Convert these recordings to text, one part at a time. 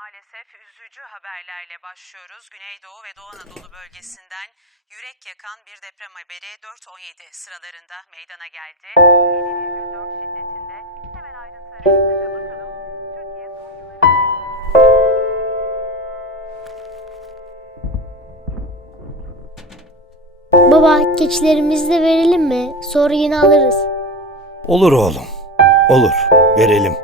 maalesef üzücü haberlerle başlıyoruz. Güneydoğu ve Doğu Anadolu bölgesinden yürek yakan bir deprem haberi 4.17 sıralarında meydana geldi. 7,4 şiddetinde. Hemen ayrıntılara kısaca bakalım. Türkiye son yılların... Baba keçilerimizi de verelim mi? Sonra yine alırız. Olur oğlum. Olur. Verelim.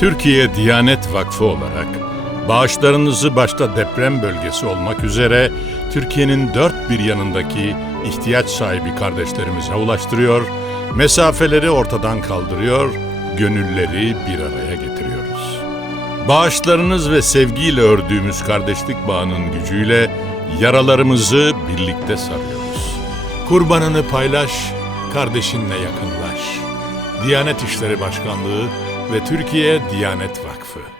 Türkiye Diyanet Vakfı olarak bağışlarınızı başta deprem bölgesi olmak üzere Türkiye'nin dört bir yanındaki ihtiyaç sahibi kardeşlerimize ulaştırıyor, mesafeleri ortadan kaldırıyor, gönülleri bir araya getiriyoruz. Bağışlarınız ve sevgiyle ördüğümüz kardeşlik bağının gücüyle yaralarımızı birlikte sarıyoruz. Kurbanını paylaş, kardeşinle yakınlaş. Diyanet İşleri Başkanlığı ve Türkiye Diyanet Vakfı.